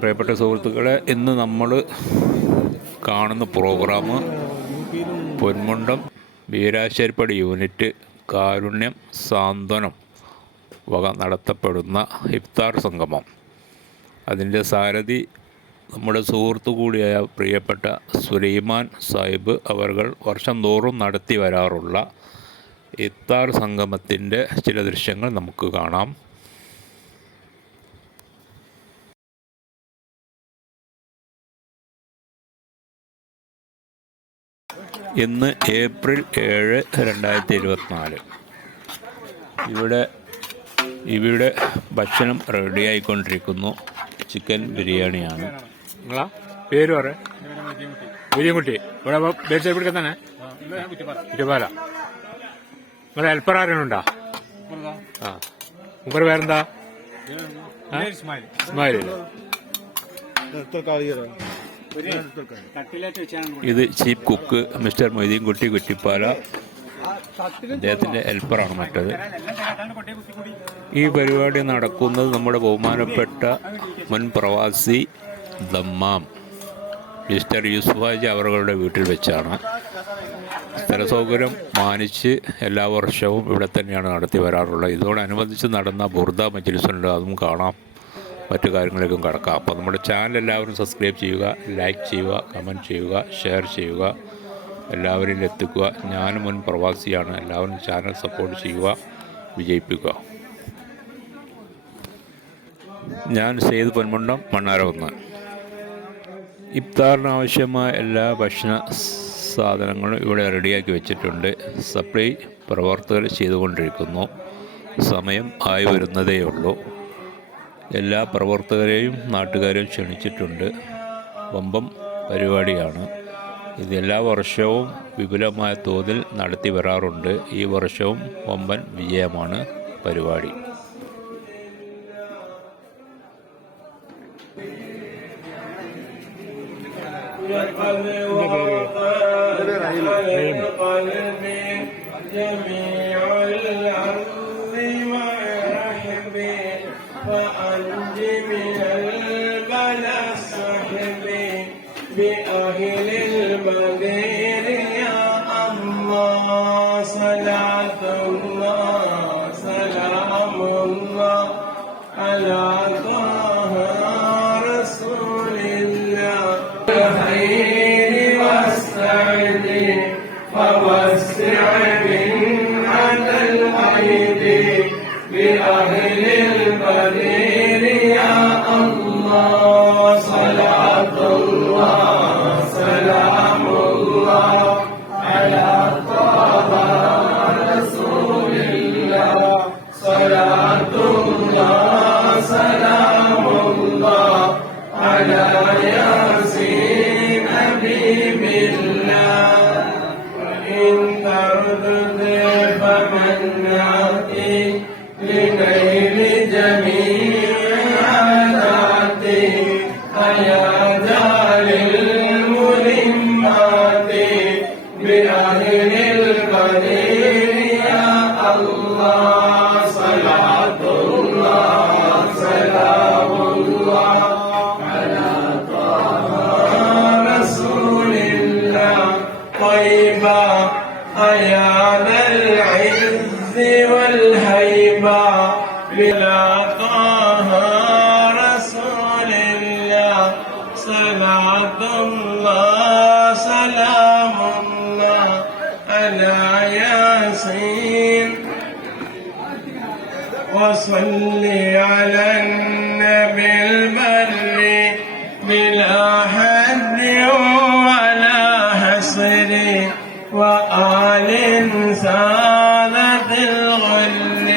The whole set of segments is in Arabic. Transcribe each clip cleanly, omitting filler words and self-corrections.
പ്രിയപ്പെട്ട സുഹൃത്തുക്കളെ, ഇന്ന് നമ്മൾ കാണുന്ന പ്രോഗ്രാം പൊന്മുണ്ടം വീരാശേരിപ്പടി യൂണിറ്റ് കാരുണ്യം സാന്ത്വനം വക നടത്തപ്പെടുന്ന ഇഫ്താർ സംഗമം. അതിൻ്റെ സാരഥി നമ്മുടെ സുഹൃത്തു കൂടിയായ പ്രിയപ്പെട്ട സുലൈമാൻ സാഹിബ് അവർകൾ വർഷം തോറും നടത്തി വരാറുള്ള ഇഫ്താർ സംഗമത്തിൻ്റെ ചില ദൃശ്യങ്ങൾ നമുക്ക് കാണാം. ഇന്ന് ഏപ്രിൽ 7, 2024. ഇവിടെ ഭക്ഷണം റെഡിയായിക്കൊണ്ടിരിക്കുന്നു. ചിക്കൻ ബിരിയാണിയാണ്. നിങ്ങളാ പേര് പറയാം? വിജയൻകുട്ടി. ഇവിടെ ബേച്ചേപ്പിടിക്കാൻ തന്നെ ഇരുപാല. നിങ്ങളെ ഹെൽപ്പർ ആരെയുണ്ടാ? ആ, മുമ്പ് പേരെന്താ? ഇസ്മായിൽ. ഇത് ചീഫ് കുക്ക് മിസ്റ്റർ മൊയ്തീൻകുട്ടി കുറ്റിപ്പാല, അദ്ദേഹത്തിൻ്റെ ഹെൽപ്പറാണ് മറ്റത്. ഈ പരിപാടി നടക്കുന്നത് നമ്മുടെ ബഹുമാനപ്പെട്ട മുൻ പ്രവാസി ദമ്മാം മിസ്റ്റർ യൂസുഫാജി അവരുടെ വീട്ടിൽ വെച്ചാണ്. സ്ഥലസൗകര്യം മാനിച്ച് എല്ലാ വർഷവും ഇവിടെ തന്നെയാണ് നടത്തി വരാറുള്ളത്. ഇതോടനുബന്ധിച്ച് നടന്ന ബുർദ മജ്ലിസുണ്ട്, അതും കാണാം. മറ്റു കാര്യങ്ങളിലേക്കും കടക്കാം. അപ്പോൾ നമ്മുടെ ചാനൽ എല്ലാവരും സബ്സ്ക്രൈബ് ചെയ്യുക, ലൈക്ക് ചെയ്യുക, കമൻറ്റ് ചെയ്യുക, ഷെയർ ചെയ്യുക, എല്ലാവരിലും എത്തിക്കുക. ഞാനും മുൻ പ്രവാസിയാണ്. എല്ലാവരും ചാനൽ സപ്പോർട്ട് ചെയ്യുക, വിജയിപ്പിക്കുക. ഞാൻ സെയ്ദ് പൊന്മുണ്ടം, മണ്ണാരകുന്ന്. ഇഫ്താറിനാവശ്യമായ എല്ലാ ഭക്ഷണ സാധനങ്ങളും ഇവിടെ റെഡിയാക്കി വെച്ചിട്ടുണ്ട്. സപ്ലൈ പ്രവർത്തകർ ചെയ്തുകൊണ്ടിരിക്കുന്നു. സമയം ആയി വരുന്നതേയുള്ളൂ. എല്ലാ പ്രവർത്തകരെയും നാട്ടുകാരെയും ക്ഷണിച്ചിട്ടുണ്ട്. വമ്പം പരിപാടിയാണ് ഇത്. എല്ലാ വർഷവും വിപുലമായ തോതിൽ നടത്തി വരാറുണ്ട്. ഈ വർഷവും വമ്പൻ വിജയമാണ് പരിപാടി. فأنج من البلاء صحبي بأهل المدير يا الله. صلاة الله سلام الله على طه رسول الله. الخير والسعد فوسع من على الغيب بأهل المدير يا الله. صلاة الله سلام الله على طه رسول الله. صلاة الله سلام الله على ياسين حبيب الله. وإن تردد فمن يأتي لنيل جميع عاداتي أيا جال الملمات بأهل القدير يا الله. صلاة الله سلام الله على طه رسول الله. طيبا أيا ذا العز والهيبة بلا طه رسول الله. صلاة الله سلام الله على ياسين. وصل على النبي البر بلا حد ولا حصر وآل سادة الغل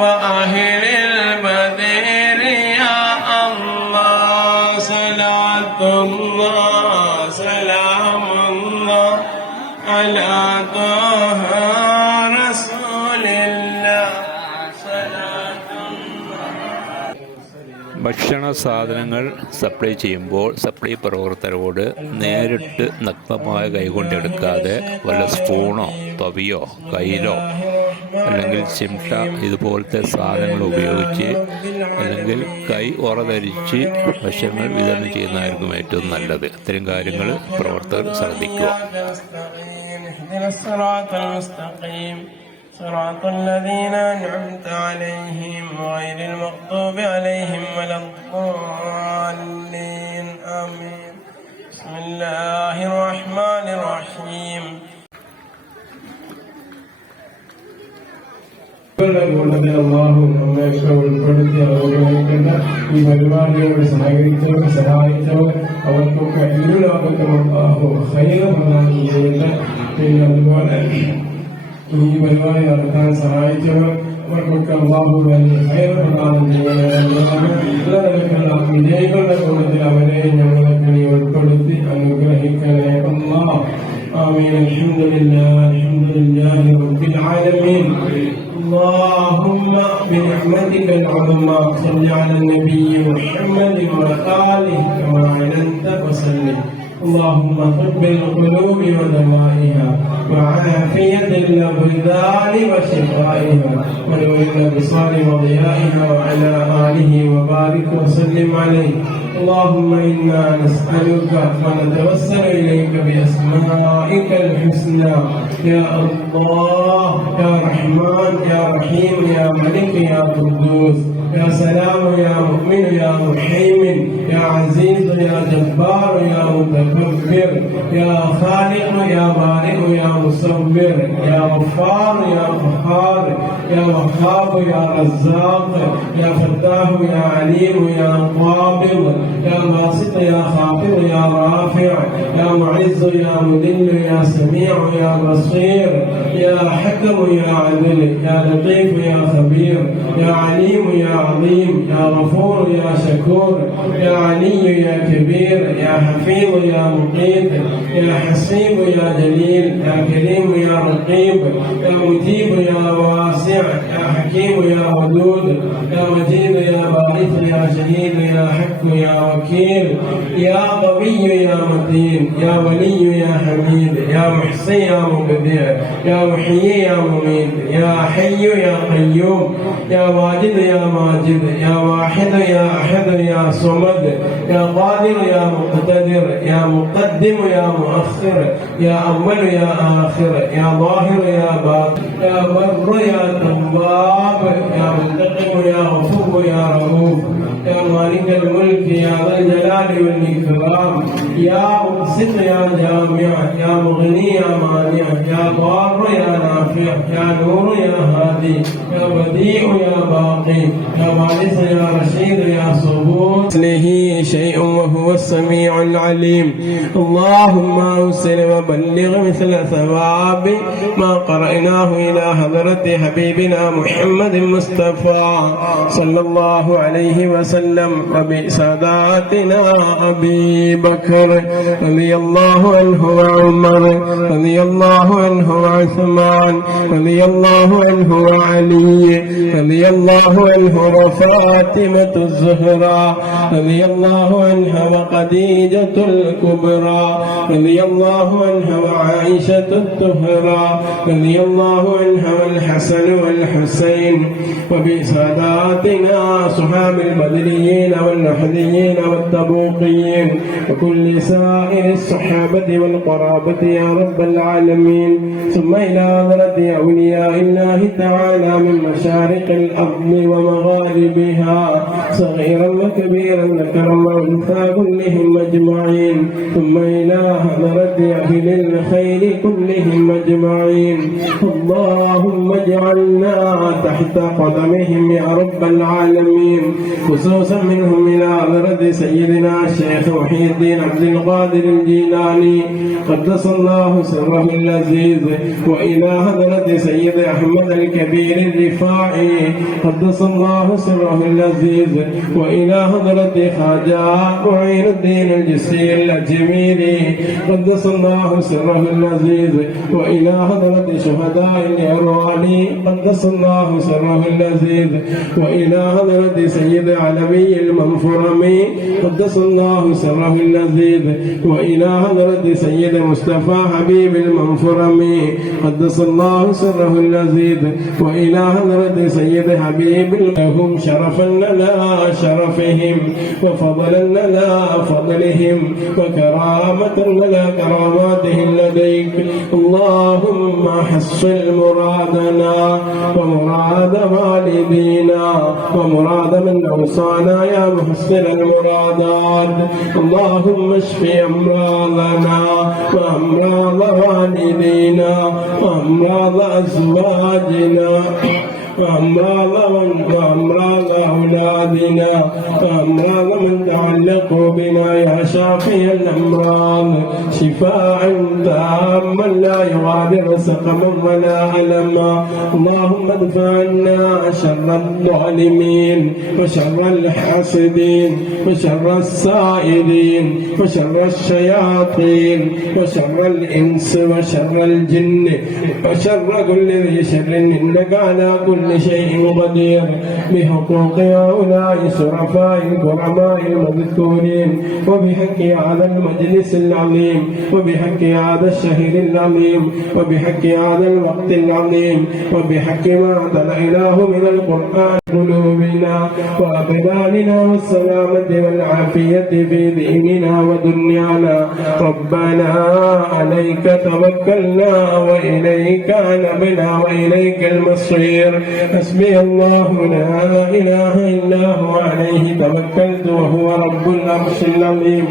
وأهل المدير يا الله. صلاة الله سلام الله على طه رسول الله. صلاة الله. ഭക്ഷണ സാധനങ്ങൾ സപ്ലൈ ചെയ്യുമ്പോൾ സപ്ലൈ പ്രവർത്തകരോട് നേരിട്ട് നഗ്നമായ കൈകൊണ്ടെടുക്കാതെ വല്ല സ്പൂണോ തവിയോ കയ്യിലോ അല്ലെങ്കിൽ ചിംട്ട ഇതുപോലത്തെ സാധനങ്ങൾ ഉപയോഗിച്ച് അല്ലെങ്കിൽ കൈ ഉറധരിച്ച് ഭക്ഷ്യങ്ങൾ വിതരണം ചെയ്യുന്നതായിരിക്കും ഏറ്റവും നല്ലത്. ഇത്തരം കാര്യങ്ങൾ പ്രവർത്തകർ ശ്രദ്ധിക്കുക. صراط الذين أنعمت عليهم غير المغضوب عليهم ولا الضالين آمين. بسم الله الرحمن الرحيم. കൂട്ടത്തിൽ അള്ളാഹു നമ്മയൊക്കെ ഉൾപ്പെടുത്തി അനുഗ്രഹിക്കേണ്ട ഈ പരിപാടിയോട് സഹായിച്ചവർ അവർക്കൊക്കെ ഇരുലോകത്തും അള്ളാഹു ഹൈറ പ്രദാനം ചെയ്തിട്ട് പിന്നെ അതുപോലെ ഈ പരിപാടി നടത്താൻ സഹായിച്ചവർ അവർക്കൊക്കെ അള്ളാഹു ഹൈറ പ്രദാനം ചെയ്യുന്ന വിജയികളുടെ കൂട്ടത്തിൽ അവരെ ഞങ്ങളൊക്കെ ഉൾപ്പെടുത്തി അനുഗ്രഹിക്കണേ അല്ലാഹ്. آمين. الحمد لله رب العالمين. اللهم بنعمتك العظمى صل على النبي محمد وآله كما علمت وسلم. اللهم طب القلوب ودوائها وعافية الأبدان وشفائها ونور الأبصار وضيائها وعلى آله وبارك وسلم عليه. اللهم إنا نسألك ونتوسل إليك بأسمائك الحسنى يا الله يا رحمن يا رحيم يا ملك يا قدوس يا سلام يا مؤمن يا محيمن يا عزيز يا جبار يا متكبر يا خالق يا بارئ يا مصور يا غفار يا قهار يا وهاب يا رزاق يا فتاح يا عليم يا قابض يا باسط يا خافض يا رافع يا معز يا مذل يا سميع يا بصير يا حكم يا عدل يا لطيف يا خبير يا عليم يا عظيم يا غفور يا شكور يا علي يا كبير يا حفيظ يا مقيت يا حسيب يا جليل يا كريم يا رقيب يا مجيب يا واسع يا حكيم يا ودود يا مجيد يا بارث يا شهيد يا حق يا وكيل يا قوي يا متين يا ولي يا حميد يا محصي يا مبدع يا محيي يا مميت يا حي يا قيوم يا واجد يا ماجد يا واحد يا أحد يا صمد يا قادر يا مقتدر يا مقدم يا مؤخر يا أول يا آخر يا ظاهر يا باطن يا بر يا تواب يا منتقم يا غفور يا رؤوف يا مالك الملك يا ذا الجلال والإكرام يا مقسط يا جامع يا مغني يا مانع يا ضار يا نافع يا نور يا هادي يا بديع يا باقي يا وارث يا رشيد يا صبور مثله شيء وهو السميع العليم. اللهم أوصل وبلغ مثل ثواب ما قرأناه إلى حضرة حبيبنا محمد المصطفى صلى الله عليه وسلم وبساداتنا أبي بكر رضي الله عنه وعمر رضي الله عنه وعثمان رضي الله عنه وعلي رضي الله عنه وفاطمة الزهراء رضي الله عنها وخديجة الكبرى رضي الله عنها وعائشة الطهرى رضي الله عنها والحسن والحسين وبساداتنا صحاب البدريين والأحديين والتبوقيين وكل سائر الصحابة والقرابة يا رب العالمين. ثم إلى حضرة أولياء الله تعالى من مشارق الأرض ومغاربها صغيرا وكبيرا ذكرا وأنثى كلهم أجمعين. ثم إلى حضرة أهل الخير كلهم أجمعين. اللهم اجعلنا تحت قدمهم يا رب العالمين. خصوصا منهم إلى حضرة سيدنا الشيخ محي الدين عبد القادر الجيلاني قدس الله سره اللذيذ وإلى حضرة سيد أحمد الكبير الرفاعي قدس الله سره اللذيذ وإلى حضرة خواجة معين الدين الجسري الأجميري قدس الله سره اللذيذ وإلى حضرة شهداء الأرواني قدس الله سره اللذيذ وإلى حضرة سيد علوي المنفرمي قدس الله سره اللذيذ وإلى حضرة سيد مصطفى حبيب المنفرمي قدس الله سره اللذيذ وإلى حضرة سيد حبيب لهم شرفا لنا شرفهم وفضلا لنا فضلهم وكرامة لنا كراماتهم لديك اللهم حصل مرادنا ومراد والدينا ومراد من أوصانا يا محسن المرادات اللهم اشف أمراضنا وأمراض والدينا وأمراض أزواجنا وأمراض أولادنا وأمراض من تعلق بنا يا شافي الأمراض شفاء تاما لا يغادر سقما ولا ألما اللهم ادفع عنا شر الظالمين وشر الحاسدين وشر السائلين وشر الشياطين وشر الإنس وشر الجن وشر كل ذي شر إنك على كل شيء قدير بحقوق هؤلاء الشرفاء الكرماء المذكورين وبحق هذا المجلس العظيم وبحق هذا الشهر العظيم وبحق هذا الوقت العظيم وبحق ما تلعناه من القرآن قلوبنا وأبداننا والسلامة والعافية في ديننا ودنيانا ربنا عليك توكلنا وإليك أنبنا وإليك المصير حسبي الله لا إله إلا هو عليه توكلت وهو رب العرش العظيم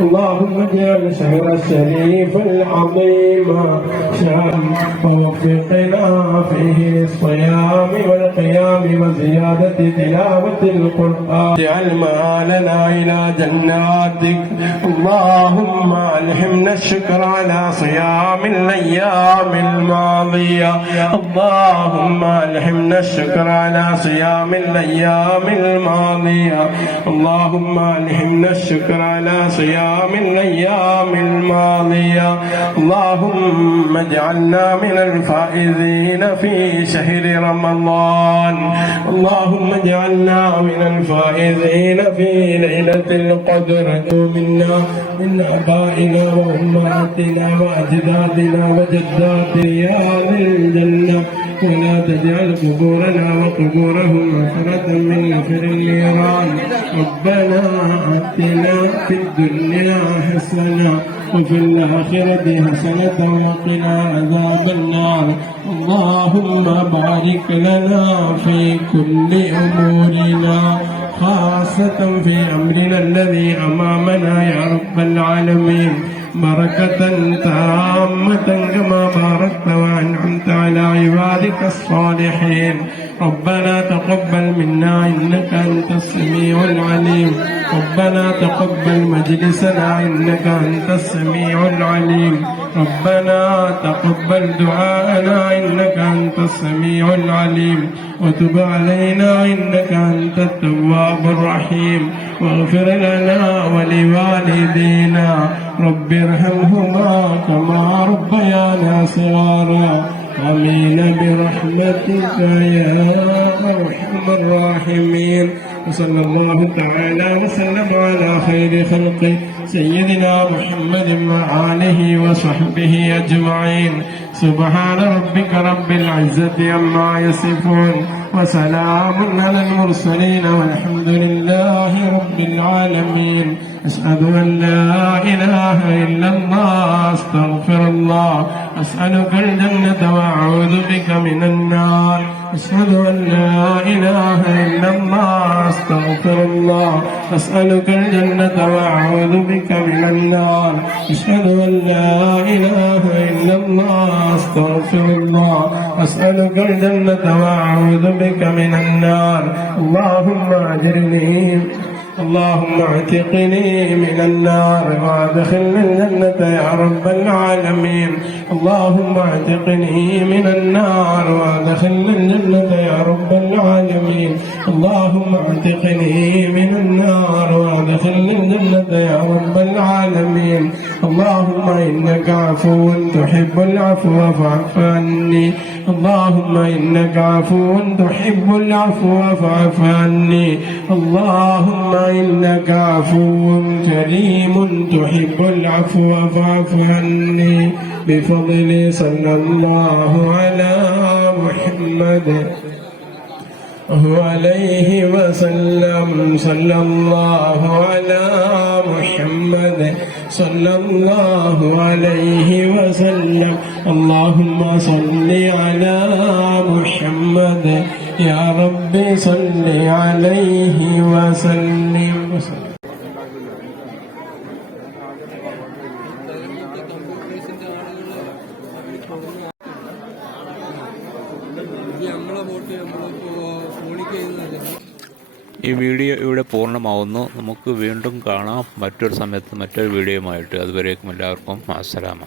اللهم اجعل شهر الشريف العظيم شهر ووفقنا فيه للصيام والقيام وزيادة تلاوة القرآن اجعل مآلنا إلى جناتك اللهم ألهمنا الشكر على صيام الأيام الماضية اللهم ألهمنا الشكر على صيام الأيام الماضية اللهم ألهمنا الشكر على صيام الأيام الماضية اللهم اجعلنا من الفائزين في شهر رمضان اللهم اجعلنا من الفائزين في ليلة القدر منا من آبائنا وأمهاتنا وأجدادنا وجداتنا يا ذي الجنة ولا تجعل قبورنا وقبورهم مغفرة من غفر النيران ربنا آتنا في الدنيا حسنة وفي الآخرة حسنة وقنا عذاب النار اللهم بارك لنا في كل أمورنا خاصة في أمرنا الذي أمامنا يا رب العالمين بركة تامة كما باركت وأنعمت على عبادك الصالحين ربنا تقبل منا إنك أنت السميع العليم ربنا تقبل مجلسنا إنك أنت السميع العليم ربنا تقبل دعاءنا إنك أنت السميع العليم وتب علينا إنك أنت التواب الرحيم واغفر لنا ولوالدينا رب ارحمهما كما ربيانا صغارا آمين برحمتك يا أرحم الراحمين وصلى الله تعالى وسلم على خير خلقه سيدنا محمد وآله وصحبه أجمعين سبحان ربك رب العزة عما يصفون وسلام على المرسلين والحمد لله رب العالمين أشهد أن لا إله إلا الله أستغفر الله أسألك الجنة وأعوذ بك من النار أشهد أن لا إله إلا الله أستغفر الله أسألك الجنة وأعوذ بك من النار أشهد أن لا إله إلا الله أستغفر الله أسألك الجنة وأعوذ بك من النار اللهم أجرني اللهم اعتقني من النار وادخلني الجنة يا رب العالمين اللهم اعتقني من النار وادخلني الجنة يا رب العالمين اللهم اعتقني من النار وادخلني الجنة يا رب العالمين اللهم إنك عفو تحب العفو فاعف عني اللهم إنك عفو تحب العفو فاعف عني اللهم إنك عفو كريم تحب العفو فاعف عني بفضل صلى الله على محمد عليه وسلم صلى الله على محمد صلى الله عليه وسلم اللهم صل على محمد يا رب صل عليه وسلم ഈ വീഡിയോ ഇവിടെ പൂർണ്ണമാവുന്നു. നമുക്ക് വീണ്ടും കാണാം മറ്റൊരു സമയത്ത് മറ്റൊരു വീഡിയോയുമായിട്ട്. അതുവരേക്കും എല്ലാവർക്കും അസ്സലാമു.